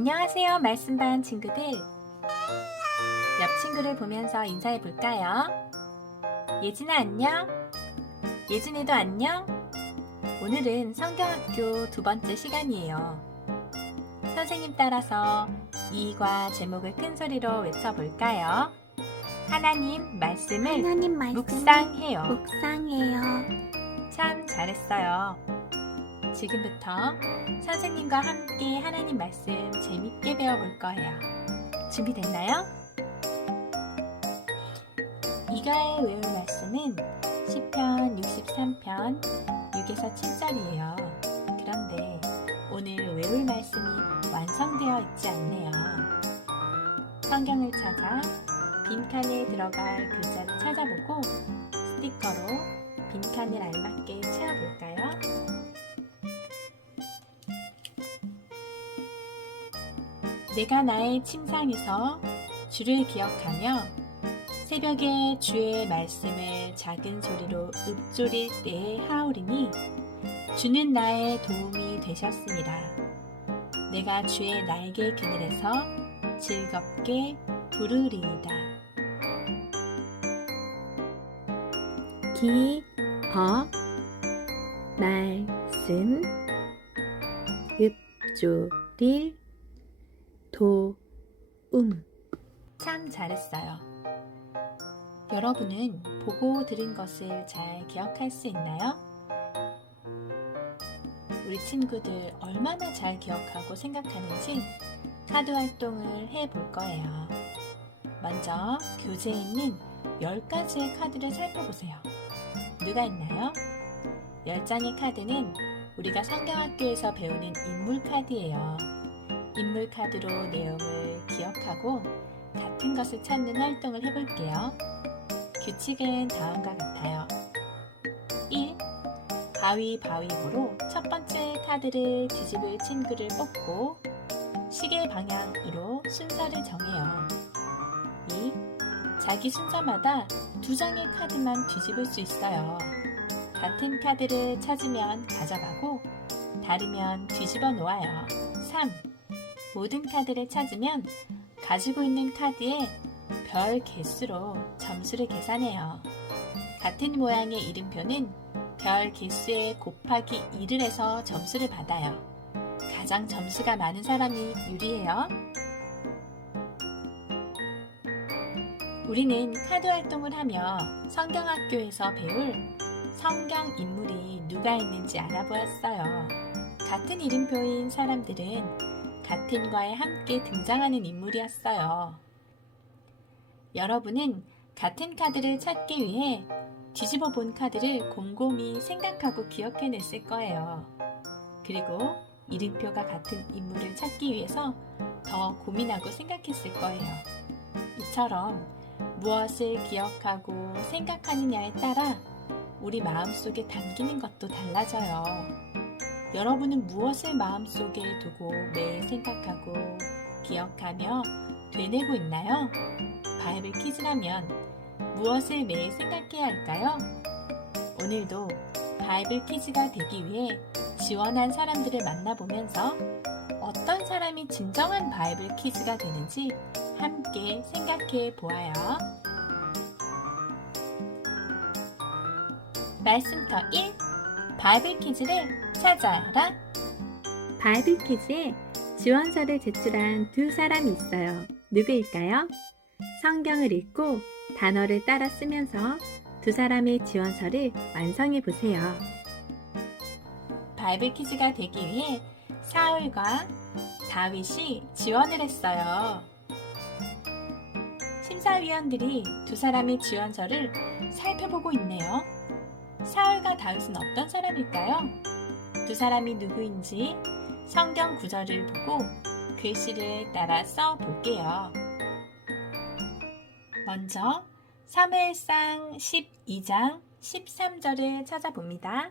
안녕하세요, 말씀반 친구들. 옆 친구를 보면서 인사해 볼까요? 예진아 안녕? 예진이도 안녕? 오늘은 성경학교 2번째 시간이에요. 선생님 따라서 이과 제목을 큰 소리로 외쳐볼까요? 하나님 말씀을 묵상해요. 참 잘했어요. 지금부터 선생님과 함께 하나님 말씀 재밌게 배워볼 거예요. 준비됐나요? 이가의 외울 말씀은 시편 63편 6에서 7절이에요. 그런데 오늘 외울 말씀이 완성되어 있지 않네요. 성경을 찾아 빈칸에 들어갈 글자를 찾아보고 스티커로 빈칸을 알맞게 채워볼까요? 내가 나의 침상에서 주를 기억하며 새벽에 주의 말씀을 작은 소리로 읊조릴 때에 하오리니 주는 나의 도움이 되셨습니다. 내가 주의 날개 그늘에서 즐겁게 부르리이다. 기억 말씀 읊조릴 도움. 참 잘했어요. 여러분은 보고 들은 것을 잘 기억할 수 있나요? 우리 친구들 얼마나 잘 기억하고 생각하는지 카드 활동을 해볼 거예요. 먼저 교재에 있는 10가지의 카드를 살펴보세요. 누가 있나요? 10장의 카드는 우리가 성경학교에서 배우는 인물 카드예요. 인물 카드로 내용을 기억하고 같은 것을 찾는 활동을 해볼게요. 규칙은 다음과 같아요. 1. 가위바위보로 첫 번째 카드를 뒤집을 친구를 뽑고 시계 방향으로 순서를 정해요. 2. 자기 순서마다 2장의 카드만 뒤집을 수 있어요. 같은 카드를 찾으면 가져가고 다르면 뒤집어 놓아요. 3. 모든 카드를 찾으면 가지고 있는 카드에 별 개수로 점수를 계산해요. 같은 모양의 이름표는 별 개수에 곱하기 2를 해서 점수를 받아요. 가장 점수가 많은 사람이 유리해요. 우리는 카드 활동을 하며 성경학교에서 배울 성경 인물이 누가 있는지 알아보았어요. 같은 이름표인 사람들은 같은 과에 함께 등장하는 인물이었어요. 여러분은 같은 카드를 찾기 위해 뒤집어 본 카드를 곰곰이 생각하고 기억해냈을 거예요. 그리고 이름표가 같은 인물을 찾기 위해서 더 고민하고 생각했을 거예요. 이처럼 무엇을 기억하고 생각하느냐에 따라 우리 마음속에 담기는 것도 달라져요. 여러분은 무엇을 마음속에 두고 매일 생각하고 기억하며 되뇌고 있나요? 바이블 퀴즈라면 무엇을 매일 생각해야 할까요? 오늘도 바이블 퀴즈가 되기 위해 지원한 사람들을 만나보면서 어떤 사람이 진정한 바이블 퀴즈가 되는지 함께 생각해 보아요. 말씀터 1. 바이블 퀴즈를 찾아라. 바이블 퀴즈에 지원서를 제출한 2사람이 있어요. 누구일까요? 성경을 읽고 단어를 따라 쓰면서 2사람의 지원서를 완성해 보세요. 바이블 퀴즈가 되기 위해 사울과 다윗이 지원을 했어요. 심사위원들이 2사람의 지원서를 살펴보고 있네요. 사울과 다윗은 어떤 사람일까요? 2사람이 누구인지 성경 구절을 보고 글씨를 따라 써 볼게요. 먼저 사무엘상 12장 13절을 찾아봅니다.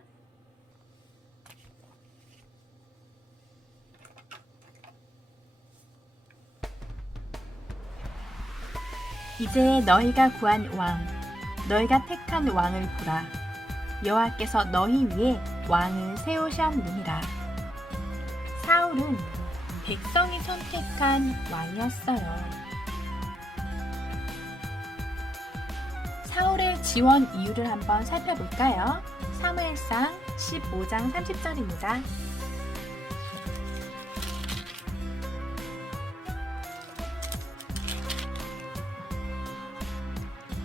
이제 너희가 구한 왕, 너희가 택한 왕을 보라. 여호와께서 너희 위에 왕을 세우셨느니라. 사울은 백성이 선택한 왕이었어요. 사울의 지원 이유를 한번 살펴볼까요? 사무엘상 15장 30절입니다.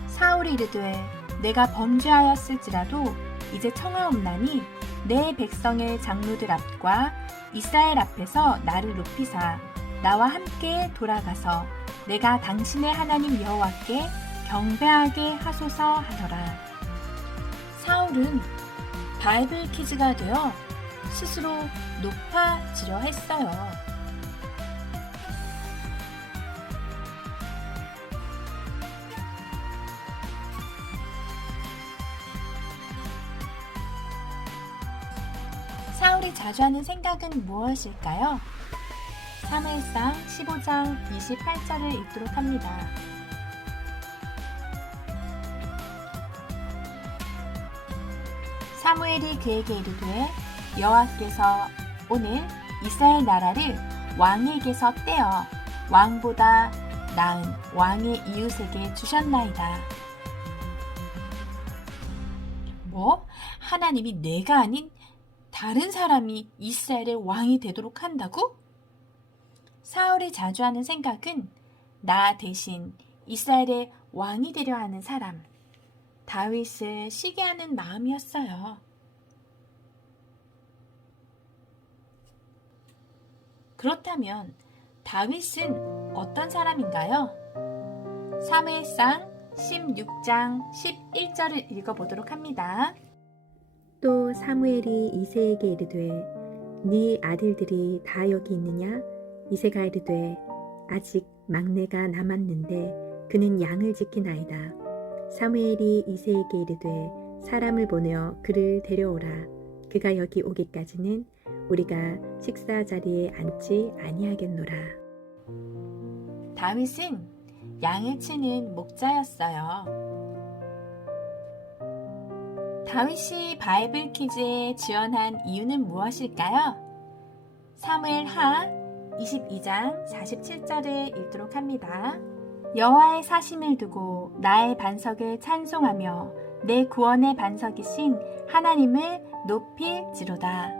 사울이 이르되 내가 범죄하였을지라도 이제 청하옵나니 내 백성의 장로들 앞과 이스라엘 앞에서 나를 높이사 나와 함께 돌아가서 내가 당신의 하나님 여호와께 경배하게 하소서 하더라. 사울은 바이블키즈가 되어 스스로 높아지려 했어요. 사울이 자주 하는 생각은 무엇일까요? 사무엘상 15장 28절을 읽도록 합니다. 사무엘이 그에게 이르되 여호와께서 오늘 이스라엘 나라를 왕에게서 떼어 왕보다 나은 왕의 이웃에게 주셨나이다. 뭐? 하나님이 내가 아닌 다른 사람이 이스라엘의 왕이 되도록 한다고? 사울이 자주 하는 생각은 나 대신 이스라엘의 왕이 되려 하는 사람, 다윗을 시기하는 마음이었어요. 그렇다면 다윗은 어떤 사람인가요? 사무엘상 16장 11절을 읽어보도록 합니다. 또 사무엘이 이새에게 이르되 네 아들들이 다 여기 있느냐? 이새가 이르되 아직 막내가 남았는데 그는 양을 지키나이다. 사무엘이 이새에게 이르되 사람을 보내어 그를 데려오라. 그가 여기 오기까지는 우리가 식사 자리에 앉지 아니하겠노라. 다윗은 양을 치는 목자였어요. 다윗이 바이블 퀴즈에 지원한 이유는 무엇일까요? 사무엘 하 22장 47절을 읽도록 합니다. 여호와의 사심을 두고 나의 반석을 찬송하며 내 구원의 반석이신 하나님을 높일지로다.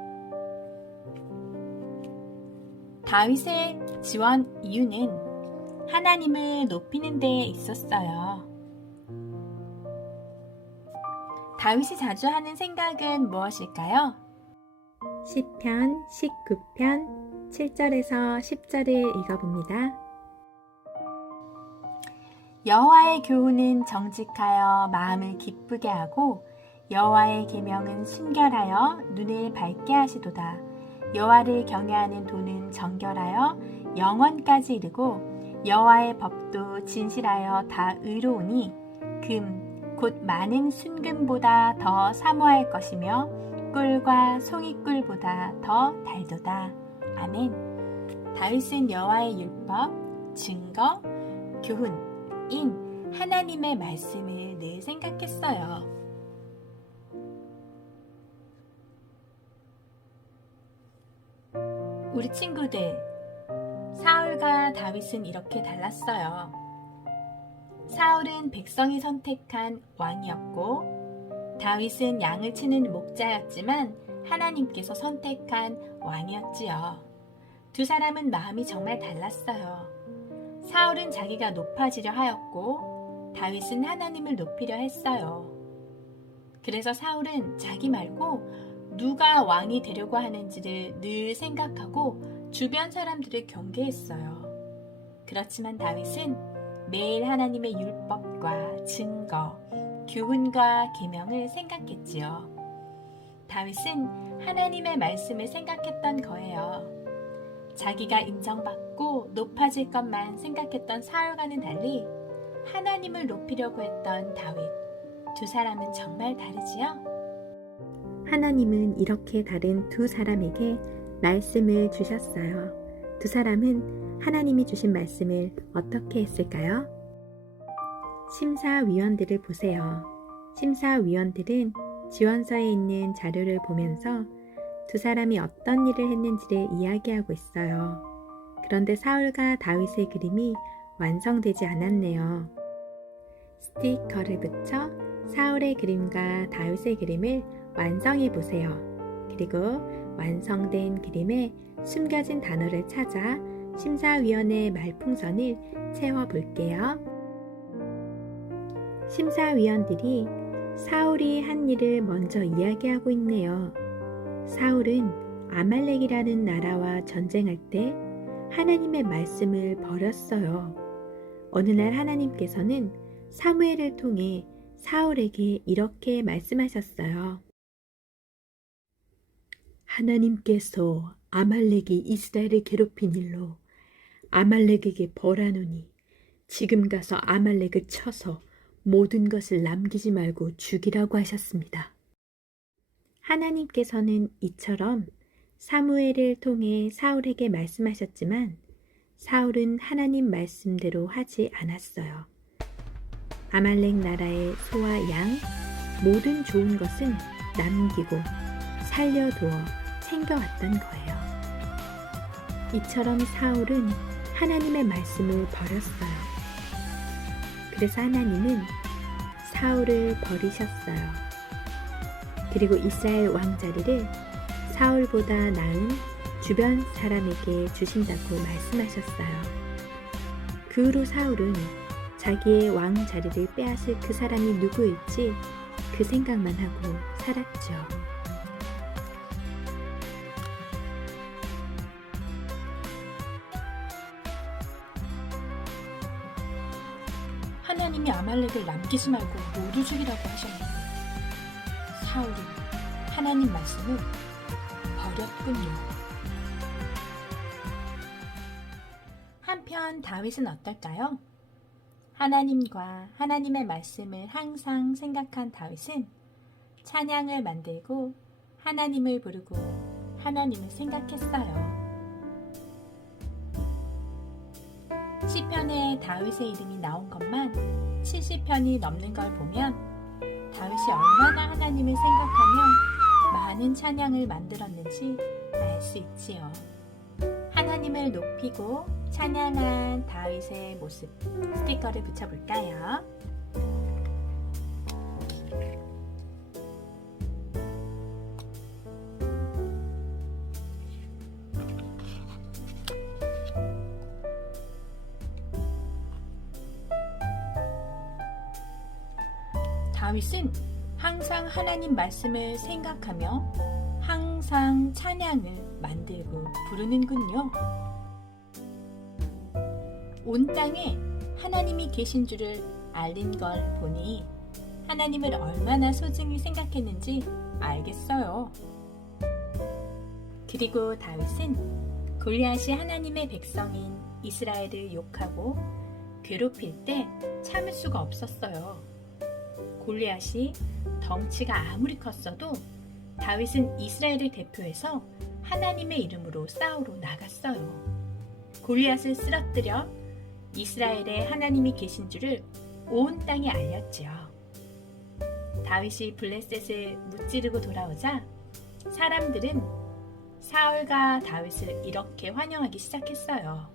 다윗의 지원 이유는 하나님을 높이는 데에 있었어요. 다윗이 자주 하는 생각은 무엇일까요? 시편 19편 7절에서 10절을 읽어봅니다. 여호와의 교훈은 정직하여 마음을 기쁘게 하고 여호와의 계명은 순결하여 눈을 밝게 하시도다. 여호와를 경외하는 도는 정결하여 영원까지 이르고 여호와의 법도 진실하여 다 의로우니 금 곧 많은 순금보다 더 사모할 것이며 꿀과 송이꿀보다 더 달도다. 아멘. 다윗은 여호와의 율법, 증거, 교훈인 하나님의 말씀을 늘 생각했어요. 우리 친구들, 사울과 다윗은 이렇게 달랐어요. 사울은 백성이 선택한 왕이었고 다윗은 양을 치는 목자였지만 하나님께서 선택한 왕이었지요. 두 사람은 마음이 정말 달랐어요. 사울은 자기가 높아지려 하였고 다윗은 하나님을 높이려 했어요. 그래서 사울은 자기 말고 누가 왕이 되려고 하는지를 늘 생각하고 주변 사람들을 경계했어요. 그렇지만 다윗은 매일 하나님의 율법과 증거, 교훈과 계명을 생각했지요. 다윗은 하나님의 말씀을 생각했던 거예요. 자기가 인정받고 높아질 것만 생각했던 사울과는 달리 하나님을 높이려고 했던 다윗. 두 사람은 정말 다르지요? 하나님은 이렇게 다른 두 사람에게 말씀을 주셨어요. 두 사람은 하나님이 주신 말씀을 어떻게 했을까요? 심사위원들을 보세요. 심사위원들은 지원서에 있는 자료를 보면서 두 사람이 어떤 일을 했는지를 이야기하고 있어요. 그런데 사울과 다윗의 그림이 완성되지 않았네요. 스티커를 붙여 사울의 그림과 다윗의 그림을 완성해 보세요. 그리고 완성된 그림에 숨겨진 단어를 찾아 심사위원의 말풍선을 채워 볼게요. 심사위원들이 사울이 한 일을 먼저 이야기하고 있네요. 사울은 아말렉이라는 나라와 전쟁할 때 하나님의 말씀을 버렸어요. 어느 날 하나님께서는 사무엘을 통해 사울에게 이렇게 말씀하셨어요. 하나님께서 아말렉이 이스라엘을 괴롭힌 일로 아말렉에게 벌하노니 지금 가서 아말렉을 쳐서 모든 것을 남기지 말고 죽이라고 하셨습니다. 하나님께서는 이처럼 사무엘을 통해 사울에게 말씀하셨지만 사울은 하나님 말씀대로 하지 않았어요. 아말렉 나라의 소와 양, 모든 좋은 것은 남기고 살려두어 챙겨왔던 거예요. 이처럼 사울은 하나님의 말씀을 버렸어요. 그래서 하나님은 사울을 버리셨어요. 그리고 이스라엘 왕자리를 사울보다 나은 주변 사람에게 주신다고 말씀하셨어요. 그 후로 사울은 자기의 왕 자리를 빼앗을 그 사람이 누구일지 그 생각만 하고 살았죠. 하나님이 아말렉을 남기지 말고 모두 죽이라고 하셨는데 사울은 하나님 말씀을 버렸군요. 한편 다윗은 어떨까요? 하나님과 하나님의 말씀을 항상 생각한 다윗은 찬양을 만들고 하나님을 부르고 하나님을 생각했어요. 시편에 다윗의 이름이 나온 것만 70편이 넘는 걸 보면 다윗이 얼마나 하나님을 생각하며 많은 찬양을 만들었는지 알 수 있지요. 하나님을 높이고 찬양한 다윗의 모습 스티커를 붙여볼까요? 다윗은 항상 하나님 말씀을 생각하며 항상 찬양을 만들고 부르는군요. 온 땅에 하나님이 계신 줄을 알린 걸 보니 하나님을 얼마나 소중히 생각했는지 알겠어요. 그리고 다윗은 골리앗이 하나님의 백성인 이스라엘을 욕하고 괴롭힐 때 참을 수가 없었어요. 골리앗이 덩치가 아무리 컸어도 다윗은 이스라엘을 대표해서 하나님의 이름으로 싸우러 나갔어요. 골리앗을 쓰러뜨려 이스라엘에 하나님이 계신 줄을 온 땅에 알렸지요. 다윗이 블레셋을 무찌르고 돌아오자 사람들은 사울과 다윗을 이렇게 환영하기 시작했어요.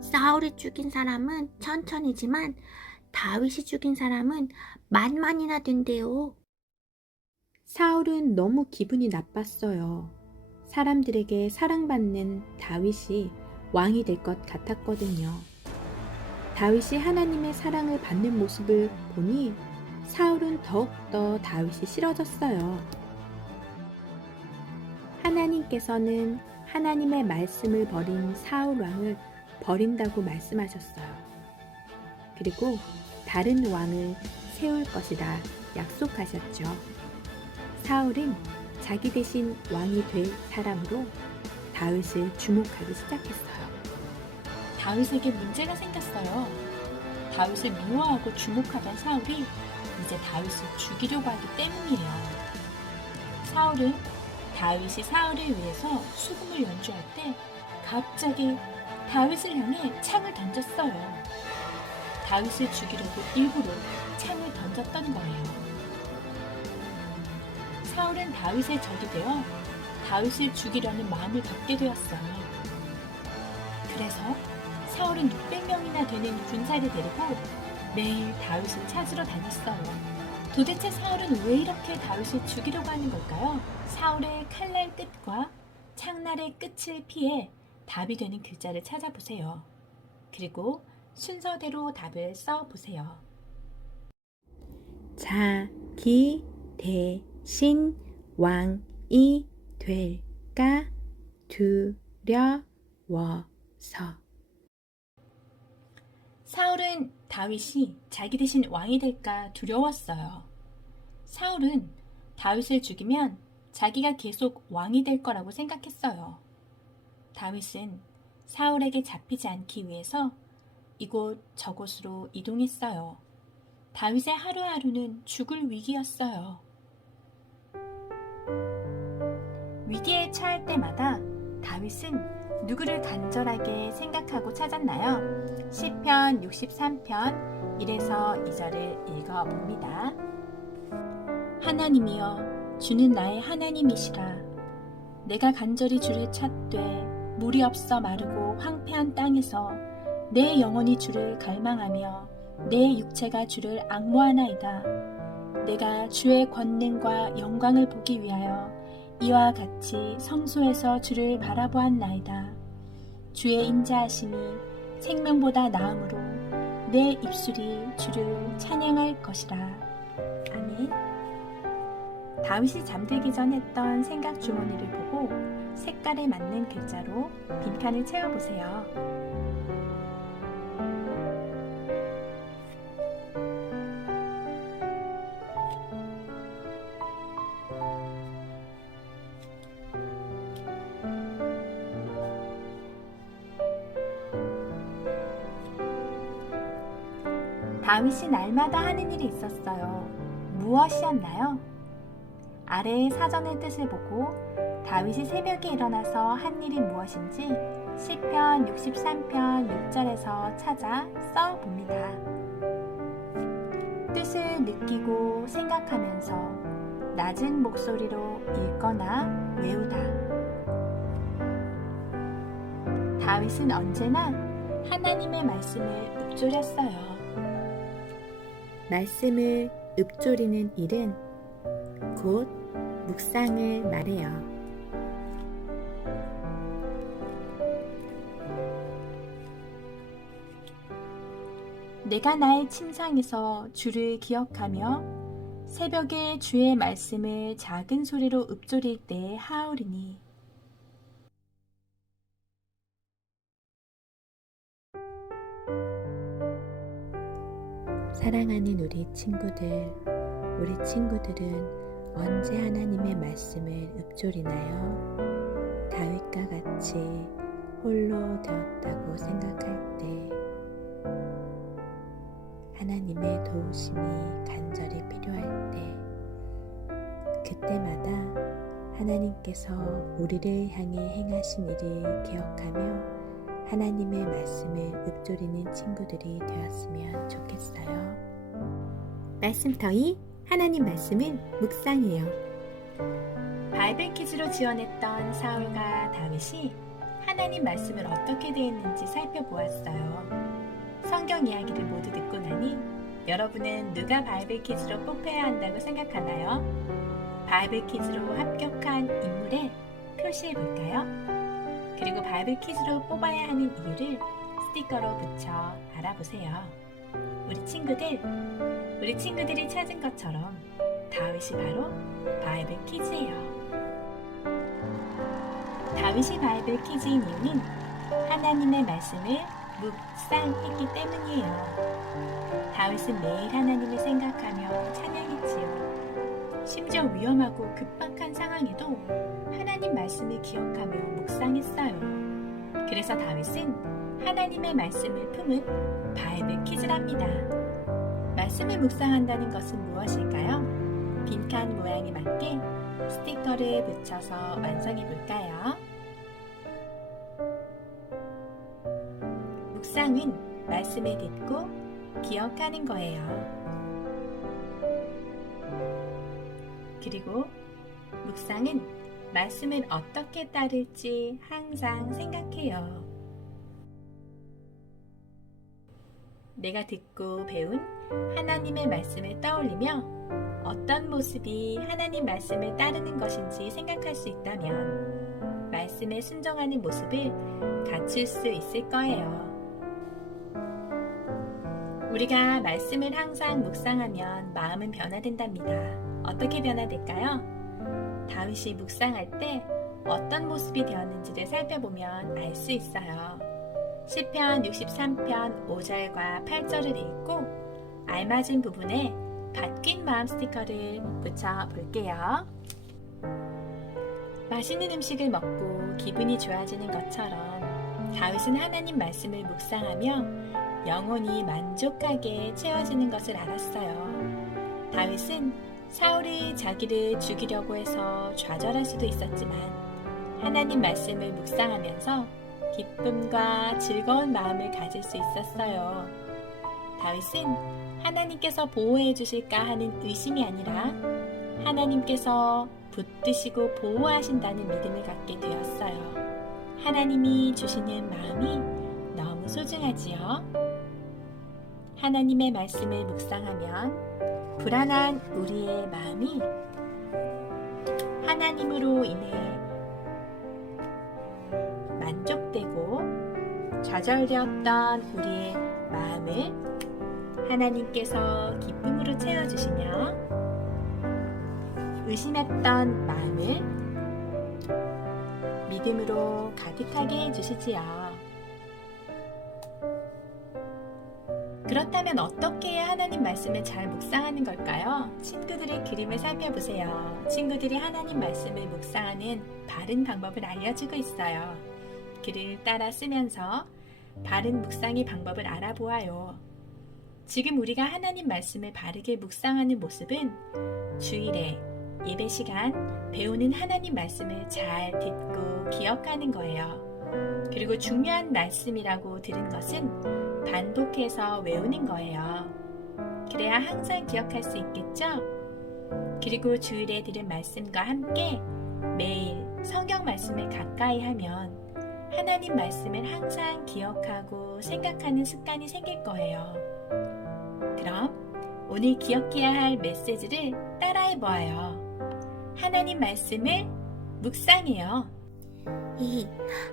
사울이 죽인 사람은 천천히지만 다윗이 죽인 사람은 만만이나 된대요. 사울은 너무 기분이 나빴어요. 사람들에게 사랑받는 다윗이 왕이 될 것 같았거든요. 다윗이 하나님의 사랑을 받는 모습을 보니 사울은 더욱더 다윗이 싫어졌어요. 하나님께서는 하나님의 말씀을 버린 사울 왕을 버린다고 말씀하셨어요. 그리고 다른 왕을 세울 것이다 약속하셨죠. 사울은 자기 대신 왕이 될 사람으로 다윗을 주목하기 시작했어요. 다윗에게 문제가 생겼어요. 다윗을 미워하고 주목하던 사울이 이제 다윗을 죽이려고 하기 때문이에요. 사울은 다윗이 사울을 위해서 수금을 연주할 때 갑자기 다윗을 향해 창을 던졌어요. 다윗을 죽이려고 일부러 창을 던졌던 거예요. 사울은 다윗의 적이 되어 다윗을 죽이려는 마음을 갖게 되었어요. 그래서 사울은 600명이나 되는 군사를 데리고 매일 다윗을 찾으러 다녔어요. 도대체 사울은 왜 이렇게 다윗을 죽이려고 하는 걸까요? 사울의 칼날 끝과 창날의 끝을 피해 답이 되는 글자를 찾아보세요. 그리고 순서대로 답을 써보세요. 자기 대신 왕이 될까 두려워서. 사울은 다윗이 자기 대신 왕이 될까 두려웠어요. 사울은 다윗을 죽이면 자기가 계속 왕이 될 거라고 생각했어요. 다윗은 사울에게 잡히지 않기 위해서 이곳 저곳으로 이동했어요. 다윗의 하루하루는 죽을 위기였어요. 위기에 처할 때마다 다윗은 누구를 간절하게 생각하고 찾았나요? 시편 63편 1에서 2절을 읽어봅니다. 하나님이여, 주는 나의 하나님이시라. 내가 간절히 주를 찾되 물이 없어 마르고 황폐한 땅에서 내 영혼이 주를 갈망하며 내 육체가 주를 앙모하나이다. 내가 주의 권능과 영광을 보기 위하여 이와 같이 성소에서 주를 바라보았나이다. 주의 인자하심이 생명보다 나음으로 내 입술이 주를 찬양할 것이라. 아멘. 다윗이 잠들기 전 했던 생각 주머니를 보고 색깔에 맞는 글자로 빈칸을 채워보세요. 다윗이 날마다 하는 일이 있었어요. 무엇이었나요? 아래의 사전의 뜻을 보고 다윗이 새벽에 일어나서 한 일이 무엇인지 시편 63편 6절에서 찾아 써봅니다. 뜻을 느끼고 생각하면서 낮은 목소리로 읽거나 외우다. 다윗은 언제나 하나님의 말씀을 읊조렸어요. 말씀을 읊조리는 일은 곧 묵상을 말해요. 내가 나의 침상에서 주를 기억하며 새벽에 주의 말씀을 작은 소리로 읊조릴 때 하오리니. 사랑하는 우리 친구들은 언제 하나님의 말씀을 읊조리나요? 다윗과 같이 홀로 되었다고 생각할 때, 하나님의 도우심이 간절히 필요할 때, 그때마다 하나님께서 우리를 향해 행하신 일을 기억하며 하나님의 말씀을 읊조리는 친구들이 되었으면 좋겠어요. 말씀터이 하나님 말씀은 묵상이에요. 바이블 퀴즈로 지원했던 사울과 다윗이 하나님 말씀을 어떻게 되었는지 살펴보았어요. 성경 이야기를 모두 듣고 나니 여러분은 누가 바이블 퀴즈로 뽑혀야 한다고 생각하나요? 바이블 퀴즈로 합격한 인물에 표시해 볼까요? 그리고 바이블 퀴즈로 뽑아야 하는 이유를 스티커로 붙여 알아보세요. 우리 친구들이 찾은 것처럼 다윗이 바로 바이블 퀴즈예요. 다윗이 바이블 퀴즈인 이유는 하나님의 말씀을 묵상했기 때문이에요. 다윗은 매일 하나님을 생각하며 찬양했지요. 심지어 위험하고 급박한 상황에도 하나님 말씀을 기억하며 묵상했어요. 그래서 다윗은 하나님의 말씀을 품은 바이블 퀴즈랍니다. 말씀을 묵상한다는 것은 무엇일까요? 빈칸 모양에 맞게 스티커를 붙여서 완성해 볼까요? 묵상은 말씀을 듣고 기억하는 거예요. 그리고 묵상은 말씀을 어떻게 따를지 항상 생각해요. 내가 듣고 배운 하나님의 말씀을 떠올리며 어떤 모습이 하나님 말씀을 따르는 것인지 생각할 수 있다면 말씀에 순종하는 모습을 갖출 수 있을 거예요. 우리가 말씀을 항상 묵상하면 마음은 변화된답니다. 어떻게 변화될까요? 다윗이 묵상할 때 어떤 모습이 되었는지를 살펴보면 알 수 있어요. 시편 63편 5절과 8절을 읽고 알맞은 부분에 바뀐 마음 스티커를 붙여 볼게요. 맛있는 음식을 먹고 기분이 좋아지는 것처럼 다윗은 하나님 말씀을 묵상하며 영혼이 만족하게 채워지는 것을 알았어요. 다윗은 사울이 자기를 죽이려고 해서 좌절할 수도 있었지만 하나님 말씀을 묵상하면서 기쁨과 즐거운 마음을 가질 수 있었어요. 다윗은 하나님께서 보호해 주실까 하는 의심이 아니라 하나님께서 붙드시고 보호하신다는 믿음을 갖게 되었어요. 하나님이 주시는 마음이 너무 소중하지요. 하나님의 말씀을 묵상하면 불안한 우리의 마음이 하나님으로 인해 만족되고 좌절되었던 우리의 마음을 하나님께서 기쁨으로 채워주시며 의심했던 마음을 믿음으로 가득하게 해주시지요. 그렇다면 어떻게 해야 하나님 말씀을 잘 묵상하는 걸까요? 친구들의 그림을 살펴보세요. 친구들이 하나님 말씀을 묵상하는 바른 방법을 알려주고 있어요. 글을 따라 쓰면서 바른 묵상의 방법을 알아보아요. 지금 우리가 하나님 말씀을 바르게 묵상하는 모습은 주일에 예배 시간 배우는 하나님 말씀을 잘 듣고 기억하는 거예요. 그리고 중요한 말씀이라고 들은 것은 반복해서 외우는 거예요. 그래야 항상 기억할 수 있겠죠? 그리고 주일에 들은 말씀과 함께 매일 성경 말씀을 가까이 하면 하나님 말씀을 항상 기억하고 생각하는 습관이 생길 거예요. 그럼 오늘 기억해야 할 메시지를 따라해 보아요. 하나님 말씀을 묵상해요.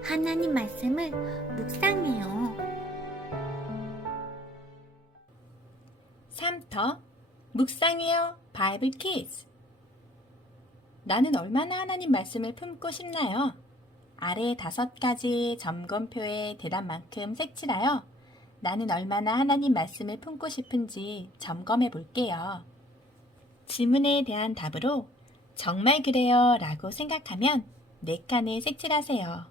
하나님 말씀을 묵상해요. 3터 묵상해요 바이블 키즈. 나는 얼마나 하나님 말씀을 품고 싶나요? 아래 5가지 점검표에 대답만큼 색칠하여 나는 얼마나 하나님 말씀을 품고 싶은지 점검해 볼게요. 질문에 대한 답으로 정말 그래요 라고 생각하면 4칸에 색칠하세요.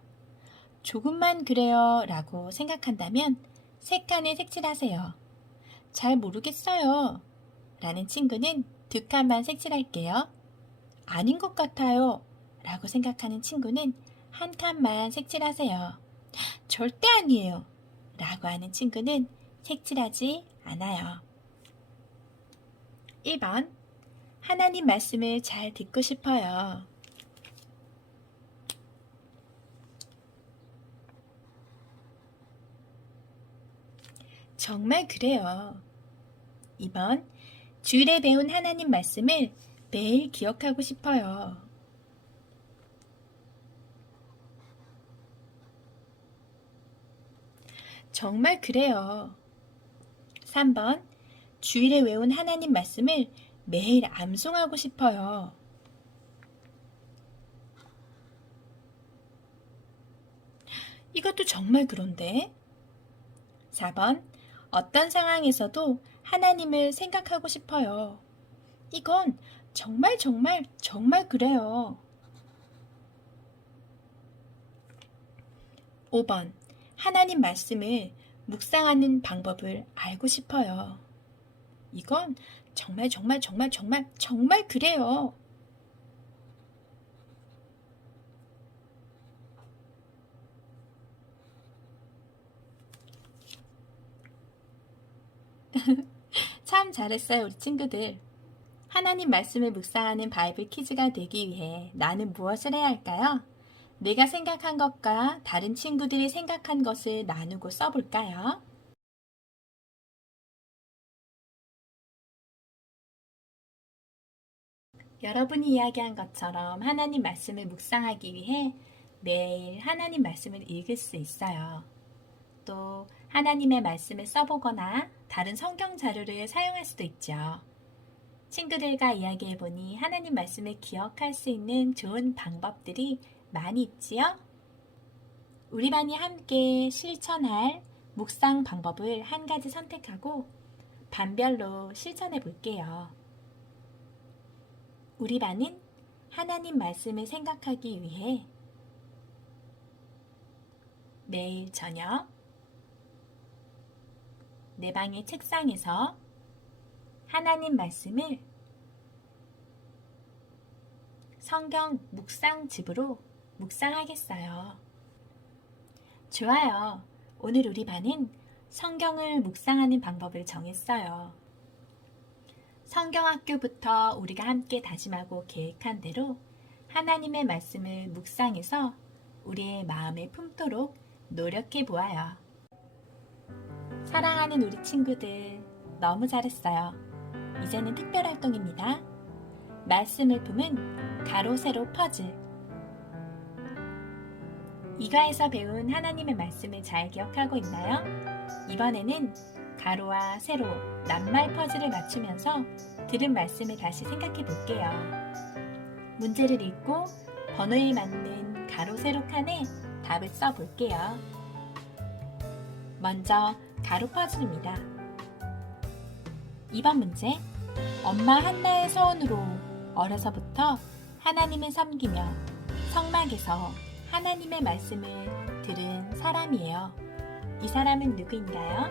조금만 그래요 라고 생각한다면 3칸에 색칠하세요. 잘 모르겠어요 라는 친구는 2칸만 색칠할게요. 아닌 것 같아요 라고 생각하는 친구는 1칸만 색칠하세요. 절대 아니에요 라고 하는 친구는 색칠하지 않아요. 1번 하나님 말씀을 잘 듣고 싶어요. 정말 그래요. 2번 주일에 배운 하나님 말씀을 매일 기억하고 싶어요. 정말 그래요. 3번 주일에 외운 하나님 말씀을 매일 암송하고 싶어요. 이것도 정말 그런데. 4번 어떤 상황에서도 하나님을 생각하고 싶어요. 이건 정말 그래요. 5번 하나님 말씀을 묵상하는 방법을 알고 싶어요. 이건 정말 그래요. 참 잘했어요, 우리 친구들. 하나님 말씀을 묵상하는 바이블 퀴즈가 되기 위해 나는 무엇을 해야 할까요? 내가 생각한 것과 다른 친구들이 생각한 것을 나누고 써볼까요? 여러분이 이야기한 것처럼 하나님 말씀을 묵상하기 위해 매일 하나님 말씀을 읽을 수 있어요. 또 하나님의 말씀을 써보거나 다른 성경 자료를 사용할 수도 있죠. 친구들과 이야기해보니 하나님 말씀을 기억할 수 있는 좋은 방법들이 많이 있지요? 우리 반이 함께 실천할 묵상 방법을 한 가지 선택하고 반별로 실천해 볼게요. 우리 반은 하나님 말씀을 생각하기 위해 매일 저녁 내 방의 책상에서 하나님 말씀을 성경 묵상집으로 묵상하겠어요. 좋아요. 오늘 우리 반은 성경을 묵상하는 방법을 정했어요. 성경학교부터 우리가 함께 다짐하고 계획한 대로 하나님의 말씀을 묵상해서 우리의 마음에 품도록 노력해 보아요. 사랑하는 우리 친구들, 너무 잘했어요. 이제는 특별 활동입니다. 말씀을 품은 가로 세로 퍼즐. 이과에서 배운 하나님의 말씀을 잘 기억하고 있나요? 이번에는 가로와 세로, 낱말 퍼즐을 맞추면서 들은 말씀을 다시 생각해 볼게요. 문제를 읽고 번호에 맞는 가로, 세로 칸에 답을 써 볼게요. 먼저 가로 퍼즐입니다. 2번 문제. 엄마 한나의 소원으로 어려서부터 하나님을 섬기며 성막에서 하나님의 말씀을 들은 사람이에요. 이 사람은 누구인가요?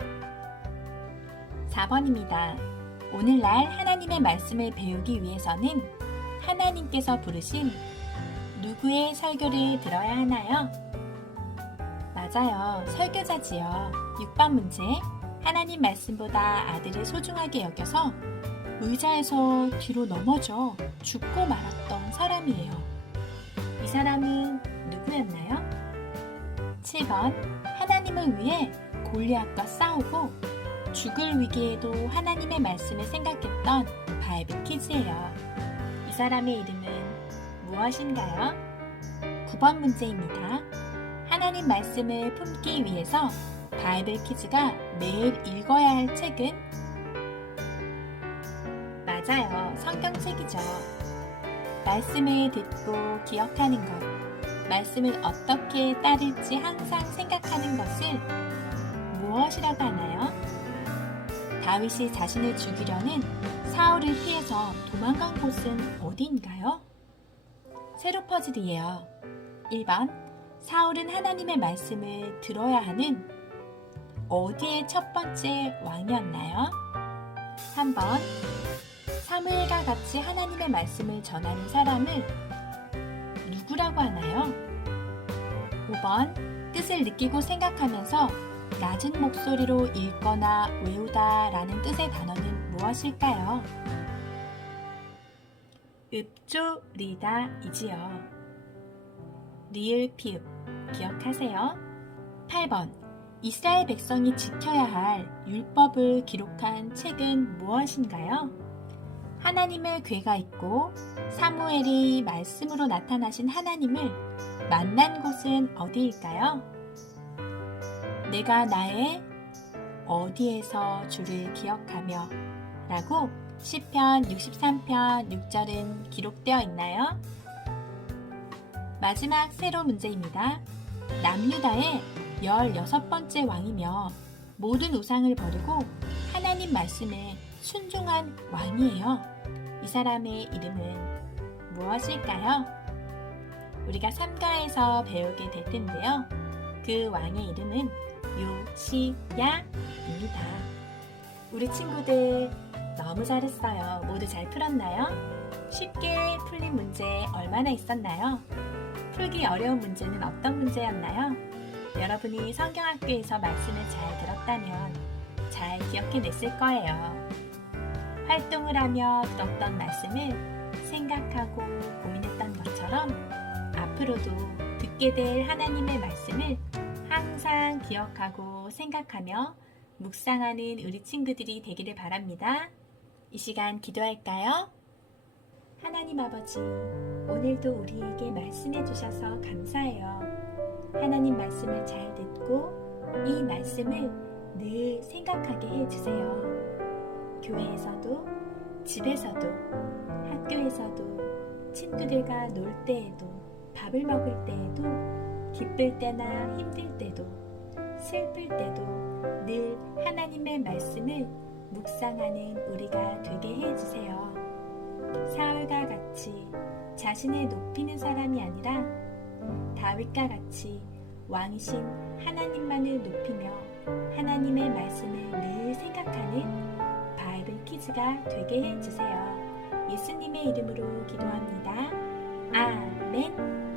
4번입니다. 오늘날 하나님의 말씀을 배우기 위해서는 하나님께서 부르신 누구의 설교를 들어야 하나요? 맞아요. 설교자지요. 6번 문제. 하나님 말씀보다 아들을 소중하게 여겨서 의자에서 뒤로 넘어져 죽고 말았던 사람이에요. 이 사람은 누구였나요? 7번. 하나님을 위해 골리앗과 싸우고 죽을 위기에도 하나님의 말씀을 생각했던 바이블 키즈예요. 이 사람의 이름은 무엇인가요? 9번 문제입니다. 하나님 말씀을 품기 위해서 바이블 키즈가 매일 읽어야 할 책은? 맞아요. 성경책이죠. 말씀을 듣고 기억하는 것, 말씀을 어떻게 따를지 항상 생각하는 것을 무엇이라고 하나요? 다윗이 자신을 죽이려는 사울을 피해서 도망간 곳은 어디인가요? 세로 퍼즐이에요. 1번. 사울은 하나님의 말씀을 들어야 하는 어디의 첫 번째 왕이었나요? 3번. 사무엘과 같이 하나님의 말씀을 전하는 사람을 누구라고 하나요? 5번. 뜻을 느끼고 생각하면서 낮은 목소리로 읽거나 외우다 라는 뜻의 단어는 무엇일까요? 읍조리다 이지요. 리을 피읍 기억하세요. 8번. 이스라엘 백성이 지켜야 할 율법을 기록한 책은 무엇인가요? 하나님의 괴가 있고 사무엘이 말씀으로 나타나신 하나님을 만난 곳은 어디일까요? 내가 나의 어디에서 주를 기억하며 라고 시편 63편 6절은 기록되어 있나요? 마지막 세로 문제입니다. 남유다의 16번째 왕이며 모든 우상을 버리고 하나님 말씀에 순종한 왕이에요. 이 사람의 이름은 무엇일까요? 우리가 삼가에서 배우게 될 텐데요. 그 왕의 이름은 요시야입니다. 우리 친구들 너무 잘했어요. 모두 잘 풀었나요? 쉽게 풀린 문제 얼마나 있었나요? 풀기 어려운 문제는 어떤 문제였나요? 여러분이 성경학교에서 말씀을 잘 들었다면 잘 기억해냈을 거예요. 활동을 하며 들었던 말씀을 생각하고 고민했던 것처럼 앞으로도 듣게 될 하나님의 말씀을 항상 기억하고 생각하며 묵상하는 우리 친구들이 되기를 바랍니다. 이 시간 기도할까요? 하나님 아버지, 오늘도 우리에게 말씀해 주셔서 감사해요. 하나님 말씀을 잘 듣고 이 말씀을 늘 생각하게 해 주세요. 교회에서도, 집에서도, 학교에서도, 친구들과 놀 때에도, 밥을 먹을 때에도, 기쁠 때나 힘들 때도, 슬플 때도 늘 하나님의 말씀을 묵상하는 우리가 되게 해주세요. 사울과 같이 자신을 높이는 사람이 아니라 다윗과 같이 왕이신 하나님만을 높이며 하나님의 말씀을 늘 생각하는 바이블 키즈가 되게 해주세요. 예수님의 이름으로 기도합니다. 아멘.